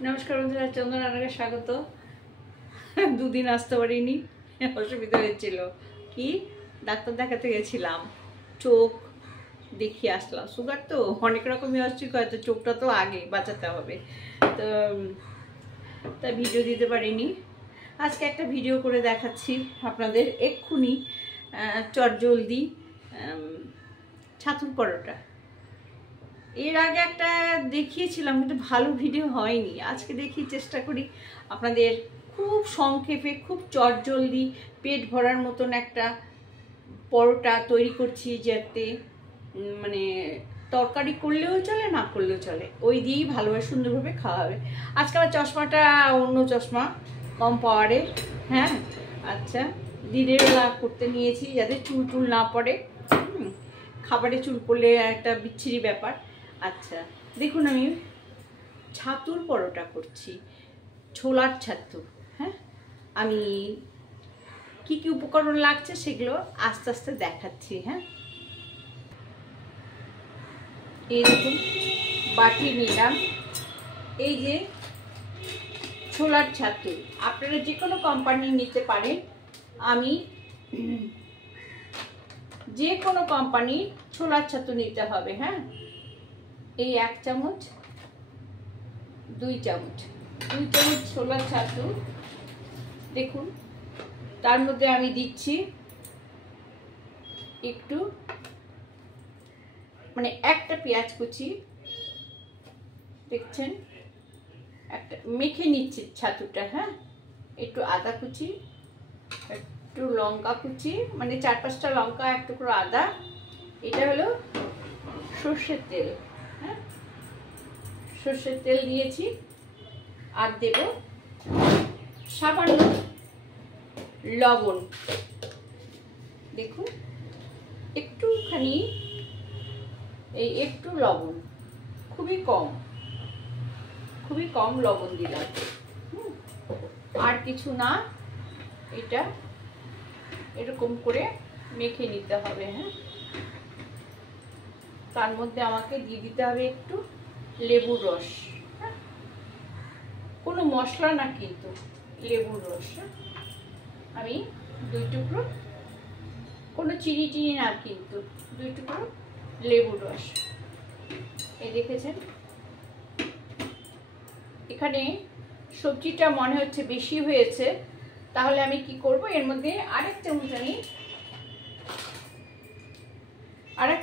नमस्कार बंधुरा चंदन रान्नाघरे स्वागत। दुदिन आसते पारिनी, असुविधा हयेछिलो कि डाक्तार देखाते गेछिलाम, चोख देखिए आसलाम। सुगार तो अनेक रकमই असुख হয়, তো চোখটা তো আগে বাঁচাতে হবে। তো তাই ভিডিও দিতে পারিনি। আজকে একটা ভিডিও করে দেখাচ্ছি আপনাদের এক্ষুনি চটজলদি ছাতুর পরোটা। এর আগে একটা দেখিয়েছিলাম কিন্তু ভালো ভিডিও হয়নি। আজকে দেখি চেষ্টা করি আপনাদের খুব সংক্ষেপে খুব চটজলদি পেট ভরার মতন একটা পরোটা তৈরি করছি, যাতে মানে তরকারি করলেও চলে না করলেও চলে, ওই দিয়েই ভালোভাবে সুন্দরভাবে খাওয়া হবে। আজকে আমার চশমাটা অন্য চশমা, কম পাওয়ারে। হ্যাঁ আচ্ছা, দিনের বেলা করতে নিয়েছি যাতে চুল টুল না পড়ে। খাবারে চুল পড়লে একটা বিচ্ছিরি ব্যাপার। আচ্ছা দেখুন, আমি ছাতুর পরোটা করছি, ছোলার ছাতু। হ্যাঁ, আমি কি কি উপকরণ লাগছে সেগুলো আস্তে আস্তে দেখাচ্ছি। হ্যাঁ, এই দেখুন বাটি নিলাম, এই যে ছোলার ছাতু, আপনারা যে কোনো কোম্পানি নিতে পারেন। আমি যে কোনো কোম্পানি ছোলার ছাতু নিতে হবে। হ্যাঁ, এই 1 চামচ 2 চামচ ছোলার ছাতু। দেখুন তার মধ্যে আমি দিচ্ছি একটু মানে একটা পেঁয়াজ কুচি, দেখছেন একটা মেখে নিচ্ছি ছাতুটা। হ্যাঁ, একটু আদা কুচি, একটু লঙ্কা কুচি, মানে 4-5টা লঙ্কা, এক টুকরো আদা। এটা হলো সর্ষের তেল। হ্যাঁ, সর্ষের তেল দিয়েছি, আর দেব সামান্য লবণ। দেখুন একটুখানি, এই একটু লবণ, খুবই কম লবণ দিলাম। আর কিছু না, এটা এরকম করে মেখে নিতে হবে। হ্যাঁ, তার মধ্যে আমাকে দিয়ে দিতে হবে একটু লেবুর রস। হ্যাঁ, কোনো মশলা না কিন্তু লেবুর রস। আমি 2 টুকরো, কোনো চিনি টিনি না কিন্তু 2 টুকরো লেবুর রস। এই দেখেছেন, এখানে সবজিটা মনে হচ্ছে বেশি হয়েছে, তাহলে আমি কি করব, এর মধ্যে আরেক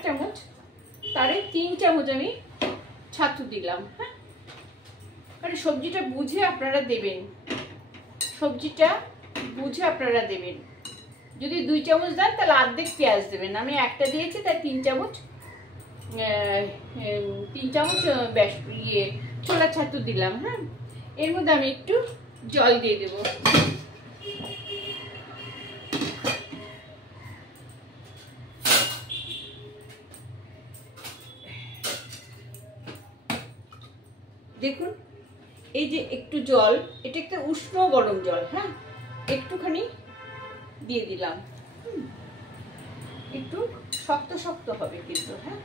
চামচ, তারে 3 চামচ আমি ছাতু দিলাম। হ্যাঁ, মানে সবজিটা বুঝে আপনারা দেবেন, যদি 2 চামচ দেন তাহলে অর্ধেক পেঁয়াজ দেবেন। আমি একটা দিয়েছি তাই 3 চামচ ছোলা ছাতু দিলাম। হ্যাঁ, এর মধ্যে আমি একটু জল দিয়ে দেব। দেখুন এই যে একটু জল, এটা একটা উষ্ণ গরম জল। হ্যাঁ, একটুখানি দিয়ে দিলাম, একটু শক্ত শক্ত হবে কিন্তু। হ্যাঁ,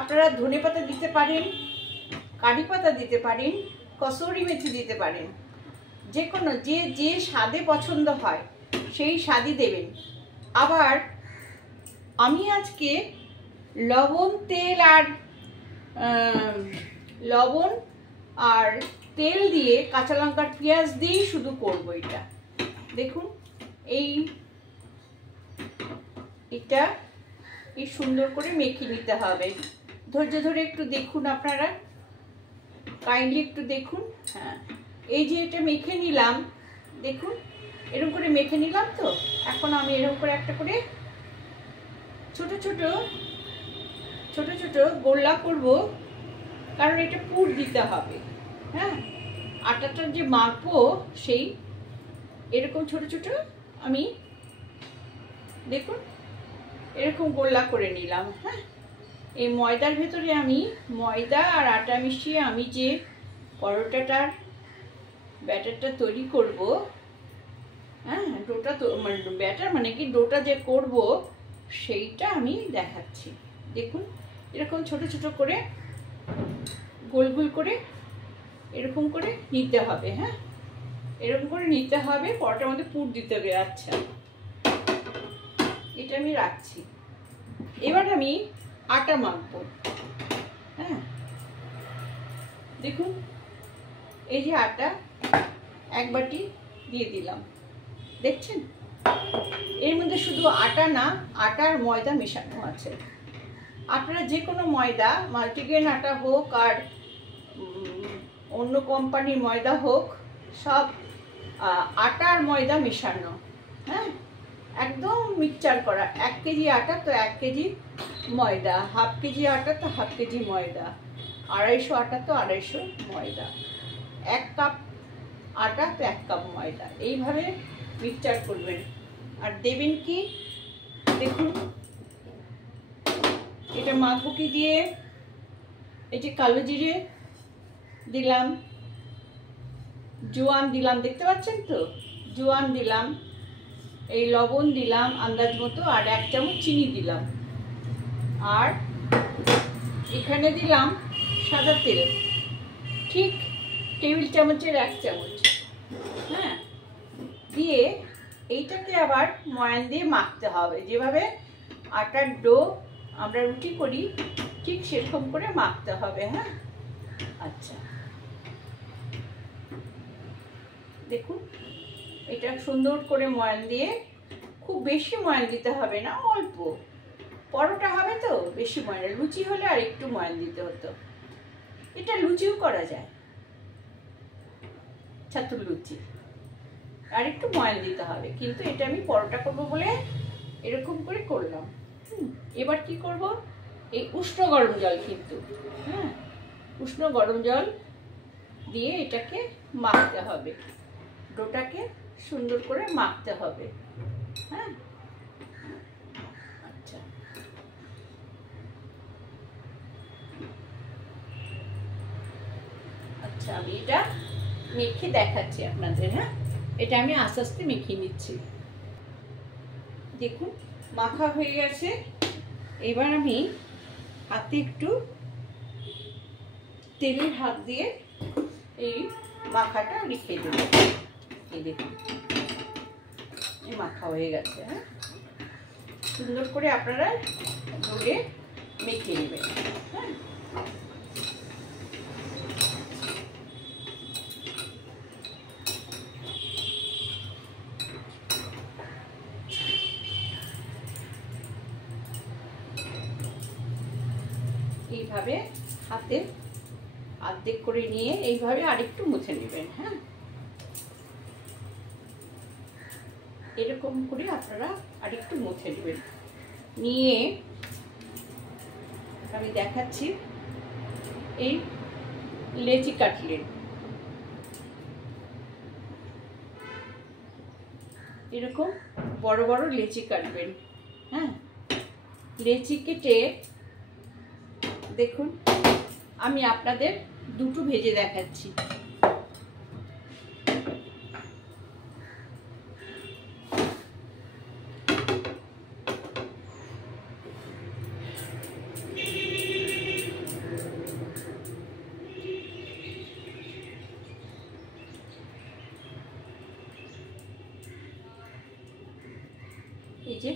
আপনারা ধনেপাতা দিতে পারেন, কারি পাতা দিতে পারেন, কসুরি মেথি দিতে পারেন, যে কোনো যে স্বাদে পছন্দ হয় সেই স্বাদই দেবেন। আবার আমি আজকে লবণ আর তেল দিয়ে, কাঁচা লঙ্কার পেঁয়াজ দিয়েই শুধু করবো এটা। দেখুন এটা এই সুন্দর করে মেখে নিতে হবে। ধৈর্য ধরে একটু দেখুন, আপনারা কাইন্ডলি একটু দেখুন। হ্যাঁ, এই যে এটা মেখে নিলাম, দেখুন এরকম করে মেখে নিলাম। তো এখন আমি এরকম করে একটা করে ছোট ছোট গোল্লা করব, কারণ এটা পুর দিতে হবে। হ্যাঁ, আটাটার যে মাখবো সেই এরকম ছোট ছোট আমি দেখুন এরকম গোল্লা করে নিলাম। হ্যাঁ, এই ময়দার ভেতরে আমি ময়দা আর আটা মিশিয়ে আমি যে পরোটাটার ব্যাটারটা তৈরি করব, হ্যাঁ ডোটা তো মানে ব্যাটার মানে কি ডোটা যে করব সেইটা আমি দেখাচ্ছি। দেখুন এরকম ছোট ছোট করে গোল গোল করে এরকম করে নিতে হবে। হ্যাঁ, এরকম করে নিতে হবে, পরোটার মধ্যে পুর দিতে হবে। আচ্ছা, এটা আমি রাখছি। এবার আমি আটা মাখবো। হ্যাঁ, দেখুন এই যে আটা 1 বাটি দিয়ে দিলাম, দেখছেন? এর মধ্যে শুধু আটা না, আটা আর ময়দা মেশানো আছে। আপনারা যে কোনো ময়দা, মাল্টিগ্রেন আটা হোক আর অন্য কোম্পানির ময়দা হোক, সব আটা আর ময়দা মেশানো। হ্যাঁ, একদম মিক্সচার করা। 1 কেজি আটা তো 1 কেজি ময়দা, 1/2 কেজি আটা তো 1/2 কেজি ময়দা, 250 আটা তো 250 ময়দা, 1 কাপ আটা তো 1 কাপ ময়দা। এইভাবে মিক্সচার করবেন। আর দেবেন কি, দেখুন এটা মাখবো কি দিয়ে, এই যে কালো জিরে দিলাম, জোয়ান দিলাম, দেখতে পাচ্ছেন তো, জোয়ান দিলাম, এই লবণ দিলাম আন্দাজ মতো, আর 1 চামচ চিনি দিলাম, আর এখানে দিলাম সাদা তেল, ঠিক টেবিল চামচের 1 চামচ। হ্যাঁ, দিয়ে এইটাকে আবার ময়ান দিয়ে মাখতে হবে। যেভাবে আটার ডো আমরা রুটি করি ঠিক সেরকম করে মাখতে হবে। হ্যাঁ, আচ্ছা দেখুন এটা সুন্দর করে ময়ান দিয়ে, খুব বেশি ময়ান দিতে হবে না, অল্প, পরোটা হবে তো বেশি ময়ান, লুচি হলে আর একটু ময়ান দিতে হতো। এটা লুচিও করা যায়, ছাতুর লুচি, আর একটু ময়ান দিতে হবে, কিন্তু এটা আমি পরোটা করবো বলে এরকম করে করলাম। এবার কি করব, এই উষ্ণ গরম জল, কিন্তু হ্যাঁ উষ্ণ গরম জল দিয়ে এটাকে মাখতে হবে, ডোটাকে সুন্দর করে মাখতে হবে। হ্যাঁ, আচ্ছা আচ্ছা আমি এটা মেখে দেখাচ্ছি আপনাদের। হ্যাঁ, এটা আমি আস্তে আস্তে মেখে নিচ্ছি। দেখুন মাখা হয়ে গেছে। এবার আমি হাতে একটু তেলের হাত দিয়ে এই মাখাটা রেখে দেব। এই দেখুন এই মাখা হয়ে গেছে। হ্যাঁ, সুন্দর করে আপনারা ডোলে মেখে নেবেন। হ্যাঁ, এইভাবে হাতে অর্ধেক করে নিয়ে এইভাবে আরেকটু মুছে নেবেন। হ্যাঁ, এরকম করে আপনারা আরেকটু মুছে নেবেন। নিয়ে আমি দেখাচ্ছি এই লেচি কাটলেট, এরকম বড় বড় লেচি কাটবেন। হ্যাঁ, লেচি কেটে দেখুন আমি আপনাদের দুটো ভেজে দেখাচ্ছি। এই যে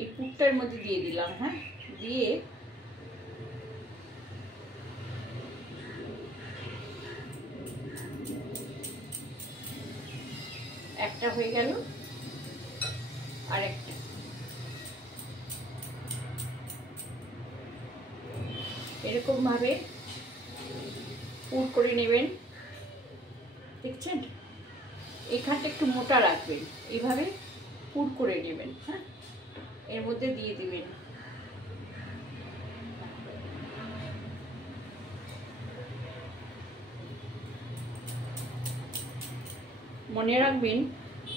এই পুরটার মধ্যে দিয়ে দিলাম। হ্যাঁ, দিয়ে একটা হয়ে গেল, আর একটা, এরকম ভাবে পুর করে নেবেন। দেখছেন, এখানটা একটু মোটা রাখবেন, এইভাবে পুর করে নেবেন। হ্যাঁ, এর মধ্যে দিয়ে দিবেন। মনে রাখবেন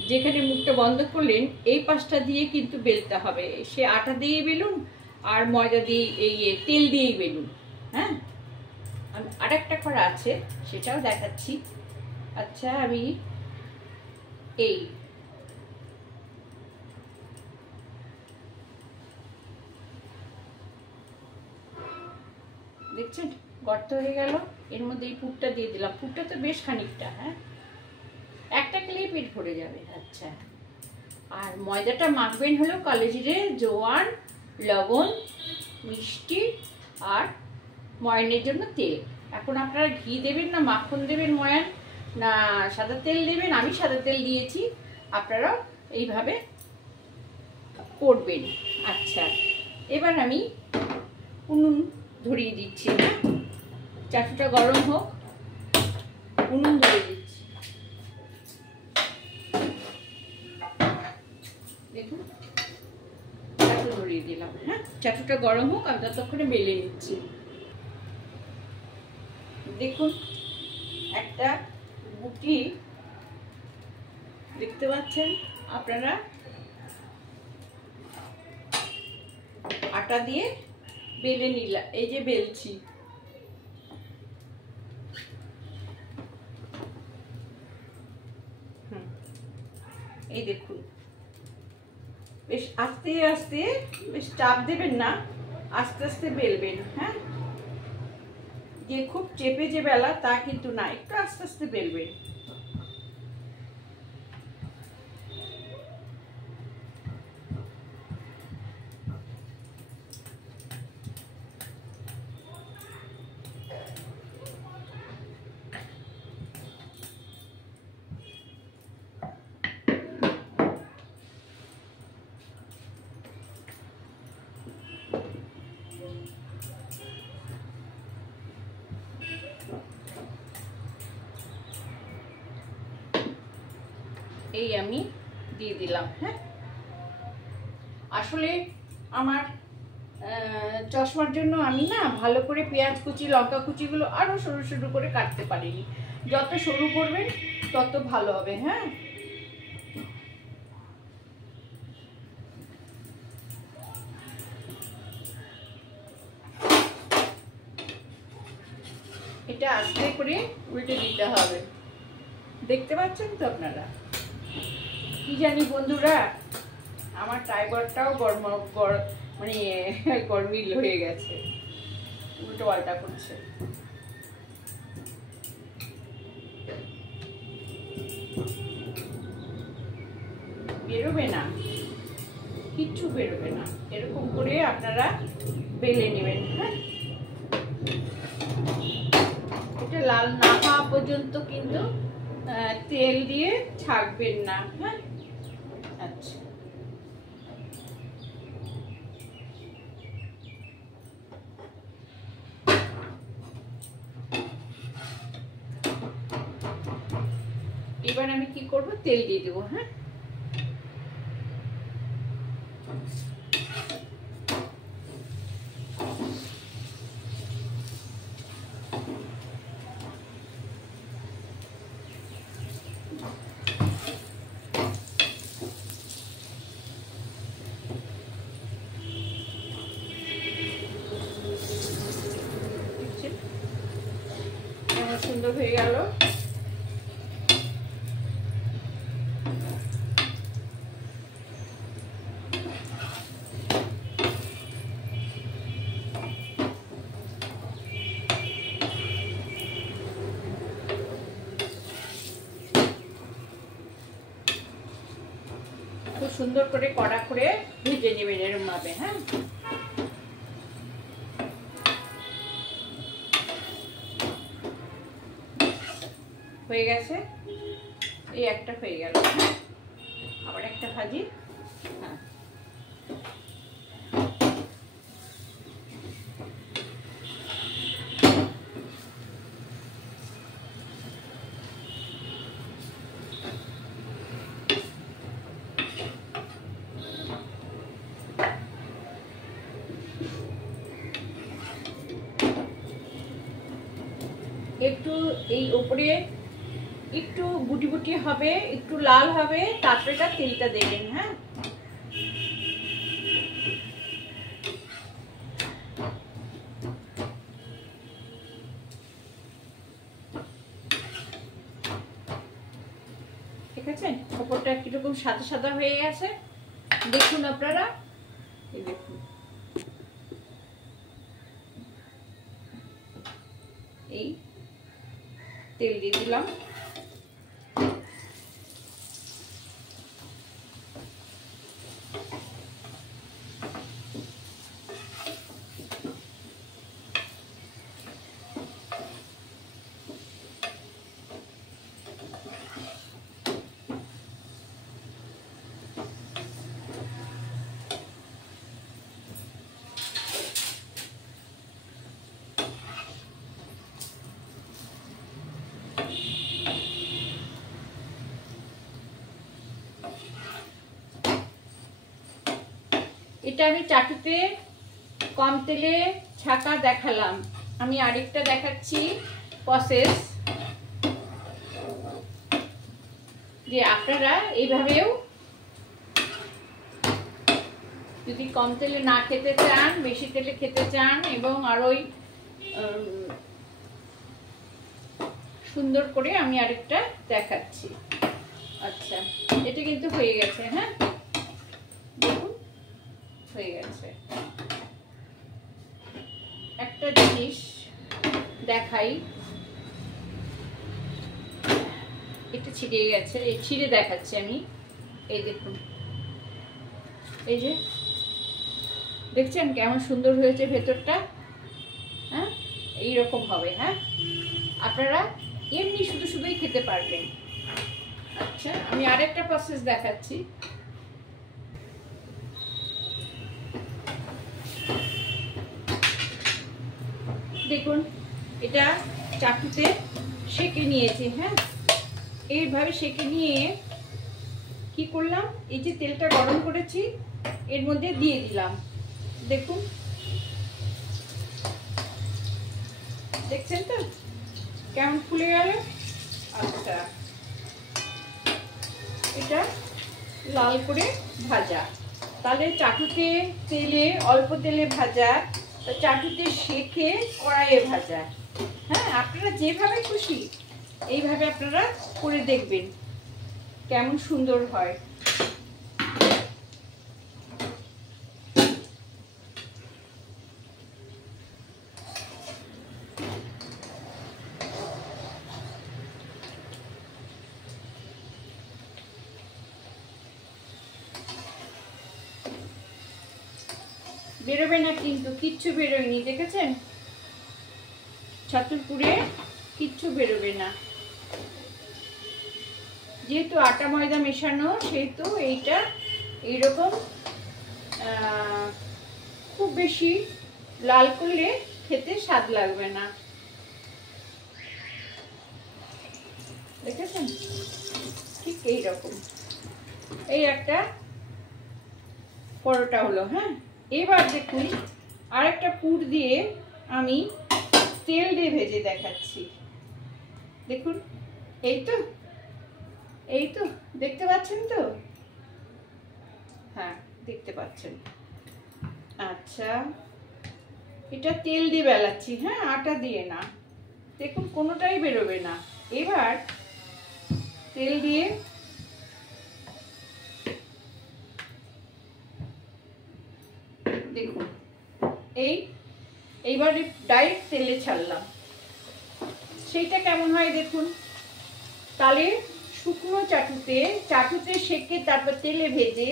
যেখানে মুখটা বন্ধ করলেন এই পাশটা দিয়ে কিন্তু বেলতে হবে, সে আটা দিয়ে বেলুন আর ময়দা দিয়ে এই তেল দিয়েই বেলুন। হ্যাঁ, আরেকটা করা আছে সেটাও দেখাচ্ছি। আচ্ছা আমি এই দেখছেন গর্ত হয়ে গেল, এর মধ্যে এই পুরটা দিয়ে দিলাম। পুরটা তো বেশ খানিকটা, হ্যাঁ, একটা খেলেই পেট ভরে যাবে। আচ্ছা, আর ময়দাটা মাখবেন হলো কালো জিরে, জোয়ান, লবণ, মিষ্টি আর ময়ানের জন্য তেল। এখন আপনারা ঘি দেবেন না মাখন দেবেন, ময়ান না সাদা তেল দেবেন। আমি সাদা তেল দিয়েছি, আপনারা এইভাবে করবেন। আচ্ছা, এবার আমি উনুন ধরিয়ে দিচ্ছি, হ্যাঁ, চাটুটা গরম হোক, উনুন ধরিয়ে দিচ্ছি। দেখুন চাটু ধরিয়ে দিলাম, হ্যাঁ, চাটুটা গরম হোক, আমি ততক্ষণে বেলে নিচ্ছি। দেখুন একটা গুটি দেখতে পাচ্ছেন আপনারা, আটা দিয়ে বেলে নিলাম, এই যে বেলছি। এই দেখুন, বেশ আস্তে আস্তে, বেশ চাপ দেবেন না, আস্তে আস্তে বেলবেন, হ্যাঁ, যে খুব চেপে যে বেলা তা কিন্তু না, একটু আস্তে আস্তে বেলবেন। এই আমি দিয়ে দিলাম, হ্যাঁ। আসলে আমার চশমার জন্য আমি না ভালো করে পেঁয়াজ কুচি, লঙ্কা কুচিগুলো আরো সরু সরু করে কাটতে পারিনি। যত সরু করবেন তত ভালো হবে, হ্যাঁ। এটা আস্তে করে উল্টে দিতে হবে, দেখতে পাচ্ছেন তো আপনারা। কি জানি বন্ধুরা, আমার টাইগারটাও মানে গরমিল হয়ে গেছে, উল্টো পাল্টা করছে। বেরোবে না, কিচ্ছু বেরোবে না, এরকম করে আপনারা বেলে নেবেন, হ্যাঁ। এটা লাল না হওয়া পর্যন্ত কিন্তু তেল দিয়ে ছাকবেন না, হ্যাঁ। আচ্ছা, এবার আমি কি করব, তেল দিয়ে দেবো, হ্যাঁ। সুন্দর হয়ে গেল। খুব সুন্দর করে কড়া করে ভেজে নেবেন এরকম ভাবে, হ্যাঁ। হয়ে গেছে, এই একটা হয়ে গেল, আবার একটা ভাজি, হ্যাঁ। একটু এই উপরে একটু বুটি বুটি হবে, একটু লাল হবে, তারপরে তেলটা দেবেন, হ্যাঁ। ঠিক আছে, ওপরটা কিরকম সাদা সাদা হয়ে গেছে দেখুন আপনারা, এই দেখুন। এই তেল দিয়ে দিলাম। এটা আমি চাটুতে কম তেলে ছাকা দেখালাম, আমি আরেকটা দেখাচ্ছি প্রসেস, যে আপনারা এইভাবেও যদি কম তেলে না খেতে চান, বেশি তেলে খেতে চান এবং আরোই সুন্দর করে আমি আরেকটা দেখাচ্ছি। আচ্ছা, এটা কিন্তু হয়ে গেছে। হ্যাঁ, দেখুন হয়ে গেছে। একটা জিনিস দেখাই, এটা ছিঁড়ে গেছে, এই ছিঁড়ে দেখাচ্ছি আমি। এই দেখুন, এই যে দেখছেন কেমন সুন্দর হয়েছে ভেতরটা। হ্যাঁ, এইরকম হবে। হ্যাঁ, আপনারা এমনি শুধু শুধুই খেতে পারবেন। আচ্ছা, আমি আরেকটা প্রসেস দেখাচ্ছি। দেখুন, এটা চাটুতে সেঁকে নিয়েছি। হ্যাঁ, এইভাবে সেঁকে নিয়ে কি করলাম, এই যে তেলটা গরম করেছি এর মধ্যে দিয়ে দিলাম। দেখুন, দেখছেন তো কেমন ফুলে গেল। আচ্ছা, এটা লাল করে ভাজা, তাহলে চাটুতে তেলে, অল্প তেলে ভাজা, চাটুতে সেঁকে কড়াইয়ে ভাজা। হ্যাঁ, আপনারা যেভাবে খুশি এইভাবে আপনারা করে দেখবেন কেমন সুন্দর হয়। বেরোবে না কিন্তু, কিচ্ছু বেরোয়নি, দেখেছেন? ছাতুর পুরে কিচ্ছু বেরোবে না, যেহেতু আটা ময়দা মেশানো, সেহেতু এইটা এইরকম খুব বেশি লাল করলে খেতে স্বাদ লাগবে না। দেখেছেন? ঠিক এইরকম। এই একটা পরোটা হলো। হ্যাঁ, এবার দেখুন আরেকটা পুর দিয়ে আমি তেল দিয়ে ভেজে দেখাচ্ছি। দেখুন, এই তো, এই তো, দেখতে পাচ্ছেন তো? হ্যাঁ, দেখতে পাচ্ছেন। আচ্ছা, এটা তেল দিয়ে বেলাচ্ছি। হ্যাঁ, আটা দিয়ে না। দেখুন, কোনোটাই বেরোবে না। এবার তেল দিয়ে দেখুন, এইবার ডাইরেক্ট তেলে ছাড়লাম, সেইটা কেমন হয় দেখুন। তাহলে শুকনো চাটুতে সেঁকে তারপর তেলে ভেজে,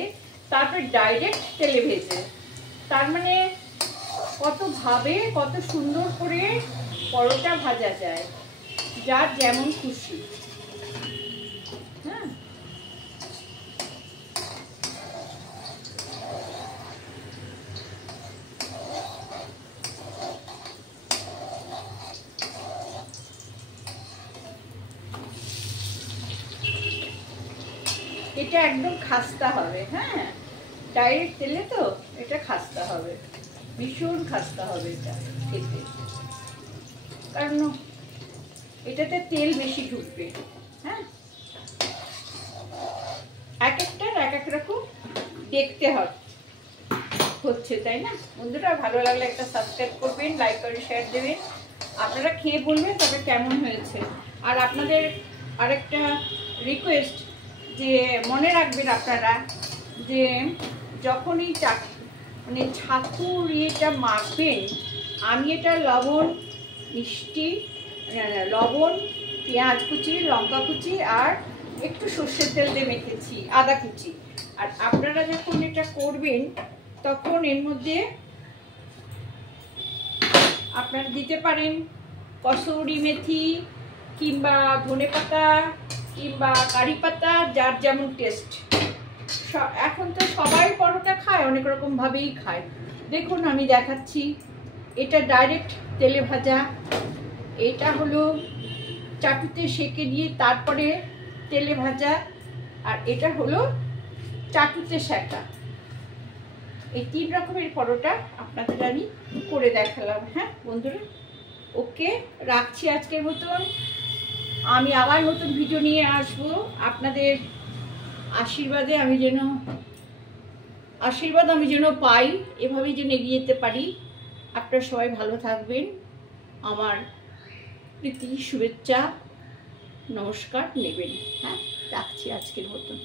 তারপর ডাইরেক্ট তেলে ভেজে, তার মানে কতভাবে কত সুন্দর করে পরোটা ভাজা যায়, যার যেমন খুশি। হ্যাঁ, এটা একদম খাস্তা হবে। হ্যাঁ, ডাইরেক্ট তেলে তো এটা খাস্তা হবে, ভীষণ খাস্তা হবে এটা খেতে, কারণ এটাতে তেল বেশি ঢুকবে। হ্যাঁ, এক একটার এক এক রকম দেখতে হচ্ছে, তাই না? বন্ধুরা, ভালো লাগলে একটা সাবস্ক্রাইব করবেন, লাইক করে শেয়ার দেবেন, আপনারা খেয়ে বলবেন তবে কেমন হয়েছে। আর আপনাদের আরেকটা রিকোয়েস্ট, যে মনে রাখবেন আপনারা, যে যখনই মানে ছাতুর ইয়েটা মাখবেন, আমি এটা লবণ, মিষ্টি লবণ, পেঁয়াজ কুচি, লঙ্কা কুচি আর একটু সর্ষের তেল দিয়ে মেখেছি, আদা কুচি। আর আপনারা যখন এটা করবেন তখন এর মধ্যে আপনারা দিতে পারেন কসুরি মেথি কিংবা ধনেপাতা কিংবা কারি পাতা, যার যেমন টেস্ট। এখন তো সবাই পরোটা খায়, অনেক রকমভাবেই খায়। দেখুন আমি দেখাচ্ছি, এটা ডাইরেক্ট তেলে ভাজা, এটা হলো চাটুতে সেঁকে দিয়ে তারপরে তেলে ভাজা, আর এটা হলো চাটুতে সেঁকা। এই 3 রকমের পরোটা আপনাদের আমি করে দেখালাম। হ্যাঁ বন্ধুরা, ওকে, রাখছি আজকের মতন। আমি আবার নতুন ভিডিও নিয়ে আসবো। আপনাদের আশীর্বাদ আমি যেন পাই, এভাবেই যেন এগিয়ে যেতে পারি। আপনারা সবাই ভালো থাকবেন। আমার প্রীতি শুভেচ্ছা নমস্কার নেবেন। হ্যাঁ, রাখছি আজকের মতন।